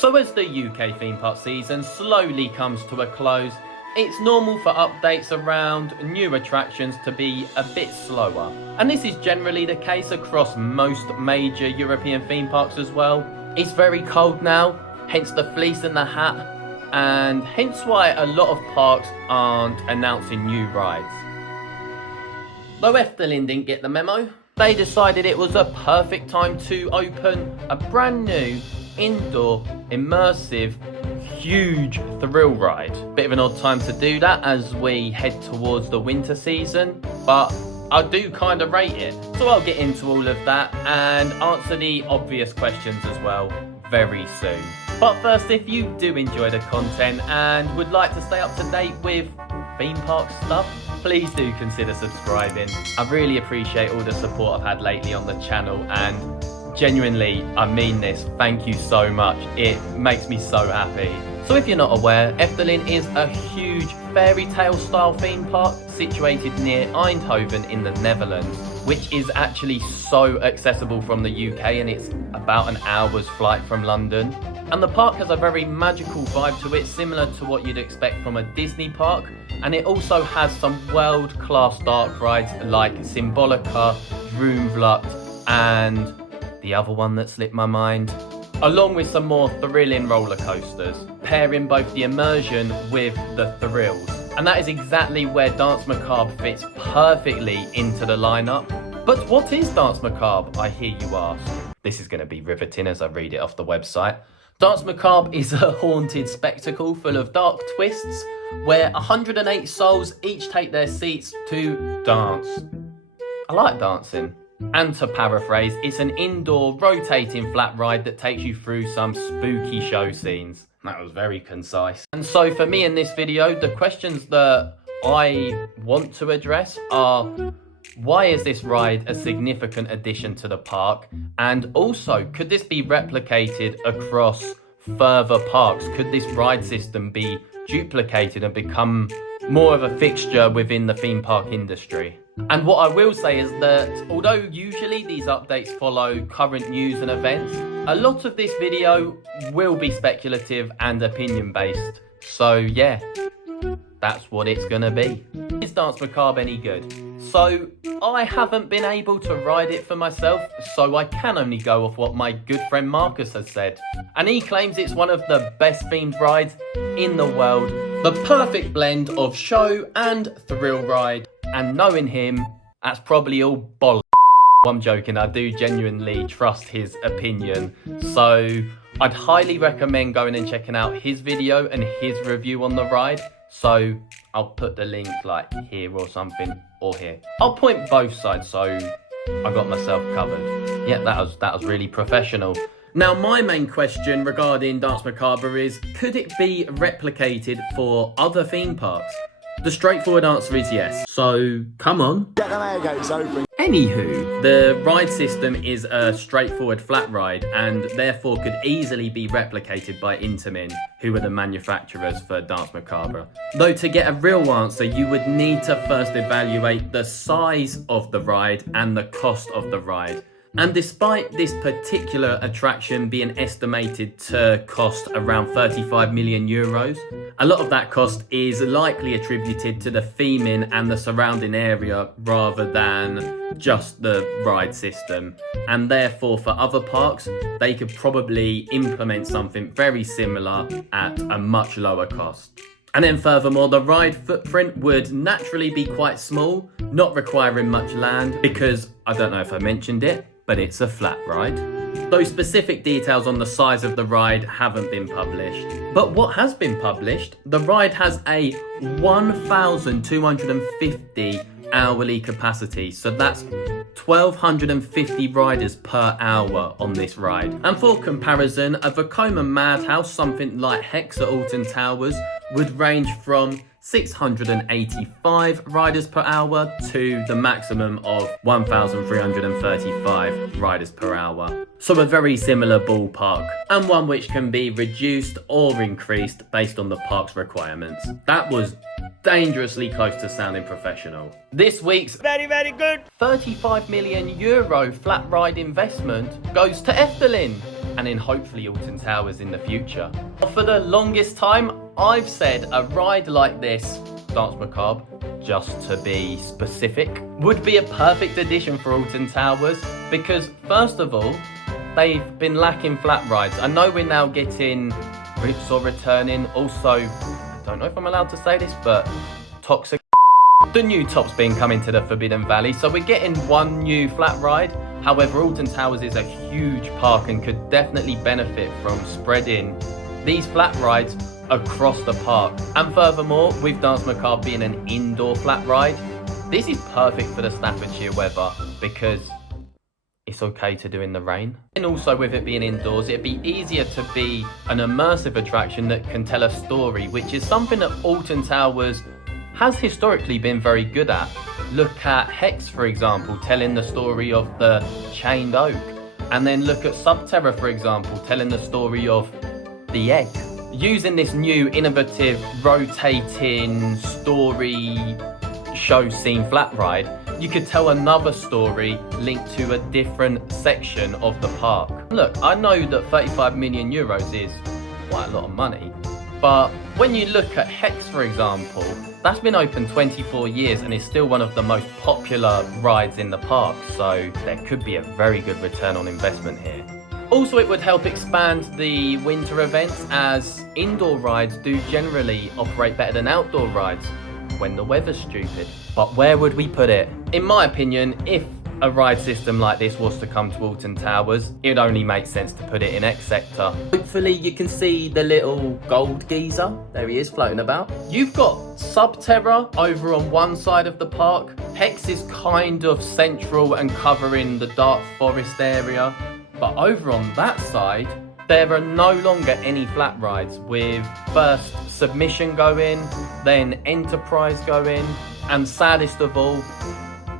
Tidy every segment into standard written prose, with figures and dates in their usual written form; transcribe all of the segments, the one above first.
So as the UK theme park season slowly comes to a close, it's normal for updates around new attractions to be a bit slower. And this is generally the case across most major European theme parks as well. It's very cold now, hence the fleece and the hat, and hence why a lot of parks aren't announcing new rides. Though Efteling didn't get the memo, they decided it was a perfect time to open a brand new indoor immersive huge thrill ride. Bit of an odd time to do that as we head towards the winter season, but I do kind of rate it. So I'll get into all of that and answer the obvious questions as well very soon. But first, if you do enjoy the content and would like to stay up to date with theme park stuff, please do consider subscribing. I really appreciate all the support I've had lately on the channel, and genuinely, I mean this, thank you so much. It makes me so happy. So if you're not aware, Efteling is a huge fairy tale style theme park situated near Eindhoven in the Netherlands, which is actually so accessible from the UK, and it's about an hour's flight from London. And the park has a very magical vibe to it, similar to what you'd expect from a Disney park. And it also has some world-class dark rides like Symbolica, Droomvlucht, and the other one that slipped my mind, along with some more thrilling roller coasters, pairing both the immersion with the thrills. And that is exactly where Danse Macabre fits perfectly into the lineup. But what is Danse Macabre, I hear you ask? This is going to be riveting as I read it off the website. Danse Macabre is a haunted spectacle full of dark twists where 108 souls each take their seats to dance. I like dancing. And to paraphrase, it's an indoor rotating flat ride that takes you through some spooky show scenes. That was very concise. And so for me in this video, the questions that I want to address are: why is this ride a significant addition to the park? And also, could this be replicated across further parks? Could this ride system be duplicated and become more of a fixture within the theme park industry? And what I will say is that although usually these updates follow current news and events, a lot of this video will be speculative and opinion based. So yeah, that's what it's gonna be. Is Danse Macabre any good? So I haven't been able to ride it for myself, so I can only go off what my good friend Marcus has said. And he claims it's one of the best themed rides in the world. The perfect blend of show and thrill ride. And knowing him, that's probably all bollocks. I'm joking, I do genuinely trust his opinion. So I'd highly recommend going and checking out his video and his review on the ride. So I'll put the link like here or something, or here. I'll point both sides so I got myself covered. Yeah, that was really professional. Now, my main question regarding Danse Macabre is, could it be replicated for other theme parks? The straightforward answer is yes. So, come on. Get them air gates open. Anywho, the ride system is a straightforward flat ride and therefore could easily be replicated by Intamin, who are the manufacturers for Danse Macabre. Though to get a real answer, you would need to first evaluate the size of the ride and the cost of the ride. And despite this particular attraction being estimated to cost around 35 million euros, a lot of that cost is likely attributed to the theming and the surrounding area rather than just the ride system. And therefore for other parks, they could probably implement something very similar at a much lower cost. And then furthermore, the ride footprint would naturally be quite small, not requiring much land, because I don't know if I mentioned it, but it's a flat ride. Though specific details on the size of the ride haven't been published. But what has been published, the ride has a 1,250 hourly capacity. So that's 1,250 riders per hour on this ride. And for comparison, a Vekoma Madhouse, something like Hex at Alton Towers, would range from 685 riders per hour to the maximum of 1,335 riders per hour. So a very similar ballpark, and one which can be reduced or increased based on the park's requirements. That was dangerously close to sounding professional. This week's very good 35 million euro flat ride investment goes to Efteling. and in hopefully Alton Towers in the future. For the longest time, I've said a ride like this, Danse Macabre, just to be specific, would be a perfect addition for Alton Towers because, first of all, they've been lacking flat rides. I know we're now getting Rips or returning. Also, I don't know if I'm allowed to say this, but Toxic. The new top's been coming to the Forbidden Valley, so we're getting one new flat ride. However, Alton Towers is a huge park and could definitely benefit from spreading these flat rides across the park. And furthermore, with Danse Macabre being an indoor flat ride, this is perfect for the Staffordshire weather because it's okay to do in the rain. And also with it being indoors, it'd be easier to be an immersive attraction that can tell a story, which is something that Alton Towers has historically been very good at. Look at Hex, for example, telling the story of the chained oak. And then look at Subterra, for example, telling the story of the egg. Using this new innovative rotating story show scene flat ride, you could tell another story linked to a different section of the park. Look, I know that 35 million euros is quite a lot of money, but when you look at Hex, for example, that's been open 24 years and is still one of the most popular rides in the park, so there could be a very good return on investment here. Also, it would help expand the winter events, as indoor rides do generally operate better than outdoor rides when the weather's stupid. But where would we put it? In my opinion, if a ride system like this was to come to Alton Towers, it only makes sense to put it in X Sector. Hopefully you can see the little gold geezer. There he is floating about. You've got Subterra over on one side of the park. Hex is kind of central and covering the dark forest area. But over on that side, there are no longer any flat rides, with first Submission going, then Enterprise going, and saddest of all,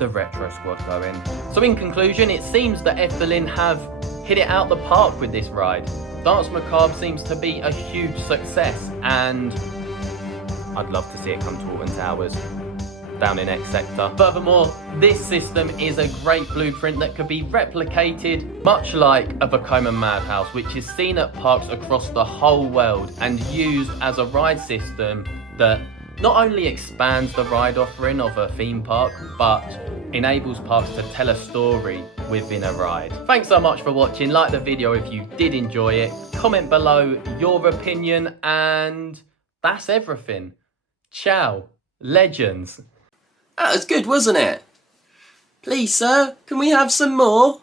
the Retro Squad going. So in conclusion, it seems that Efteling have hit it out the park with this ride. Danse Macabre seems to be a huge success, and I'd love to see it come to Alton Towers down in X Sector. Furthermore, this system is a great blueprint that could be replicated, much like a Vekoma Madhouse, which is seen at parks across the whole world and used as a ride system that not only expands the ride offering of a theme park, but enables parks to tell a story within a ride. Thanks so much for watching. Like the video if you did enjoy it. Comment below your opinion, and that's everything. Ciao, legends. That was good, wasn't it? Please, sir, can we have some more?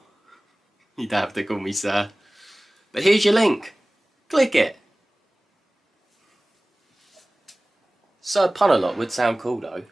You don't have to call me sir. But here's your link. Click it. Sir Pun a lot would sound cool though.